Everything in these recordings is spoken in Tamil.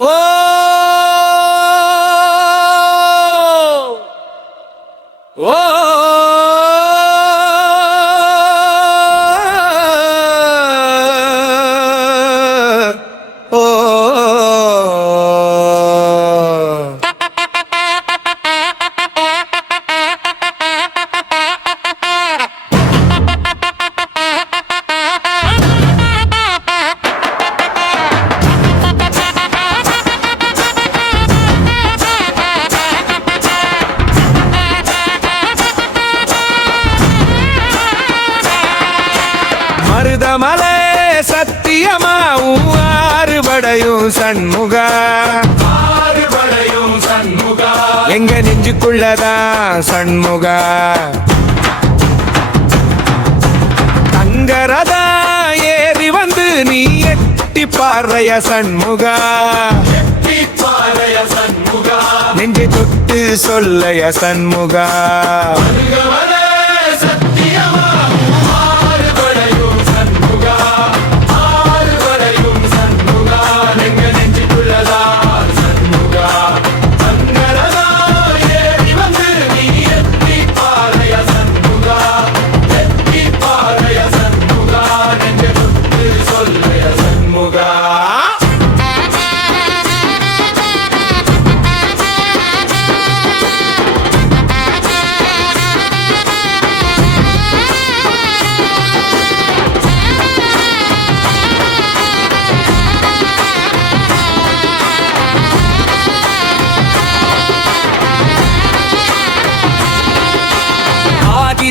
ஓ ஓ மருதமலை சத்தியமா ஆறுபடையும் சண்முகா எங்க நெஞ்சுக்குள்ளதான் சண்முகா தங்கரதா ஏறி வந்து நீ எட்டி பாறைய சண்முகா நெஞ்சு தொட்டு சொல்லைய சண்முகா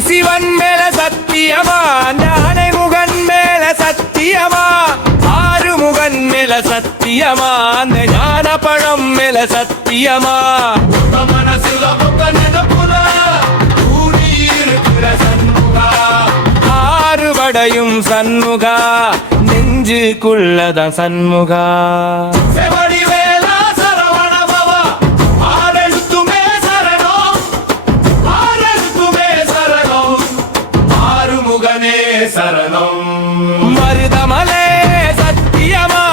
சிவன் மேல சத்தியமா ஞானை முகன் மேல சத்தியமா ஆறுமுகன் மேல சத்தியமா அந்த ஞான பழம் மேல சத்தியமா ஆறுபடையும் சண்முகா நெஞ்சுக்குள்ளதான் சண்முகா சரணம் மருதமலை சத்தியமா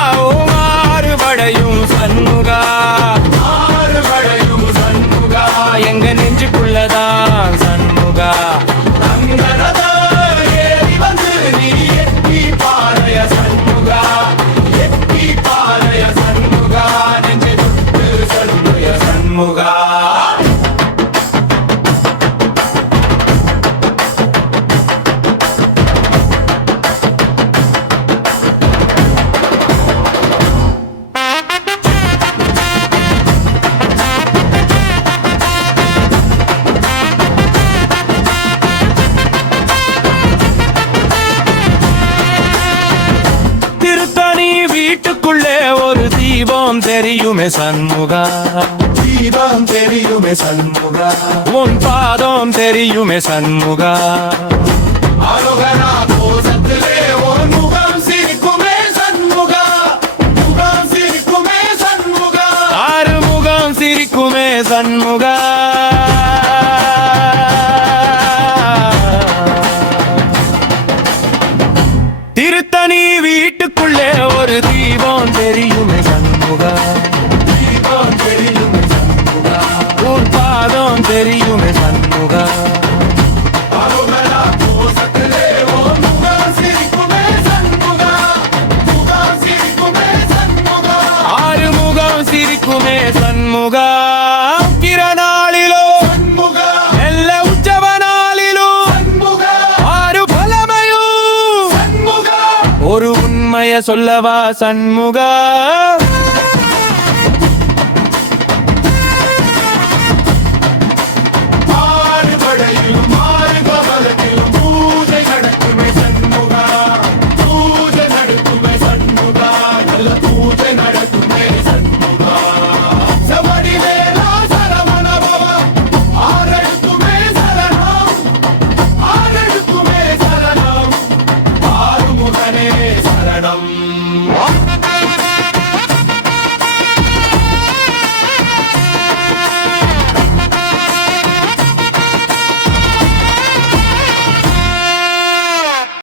ஆறுபடையும் சண்முகா ஆறுபடையும் சண்முகா எங்க நெஞ்சுக்குள்ளதான் சண்முகா தங்கரதா ஏறி வந்து நீ எட்டி பாறைய சண்முகா எட்டி பாறைய சண்முகா நெஞ்சு தொட்டு சொல்லுய சண்முகா வீட்டுக்குள்ளே ஒரு தீபம் தெரியுமே சண்முகா தீபம் தெரியுமே சண்முகா உன் பாதம் தெரியுமே சண்முகா முகம் சிரிக்குமே சண்முகா முகம் சிரிக்குமே சண்முகா ஆறுமுகம் சிரிக்குமே சண்முகா திருத்தணி வீட்டுக்குள்ளே ஒரு தீபம் தெரியுமே சண்முகா தீபம் தெரியுமே சண்முகா உன் பாதம் தெரியுமே சண்முகா ஆறுமுகம் சிரிக்குமே சண்முகா கிரணாளிலோ எல்ல உற்சவனாளிலோ ஆறு பலமையும் ஒரு உண்மைய சொல்லவா சண்முகா சரணம்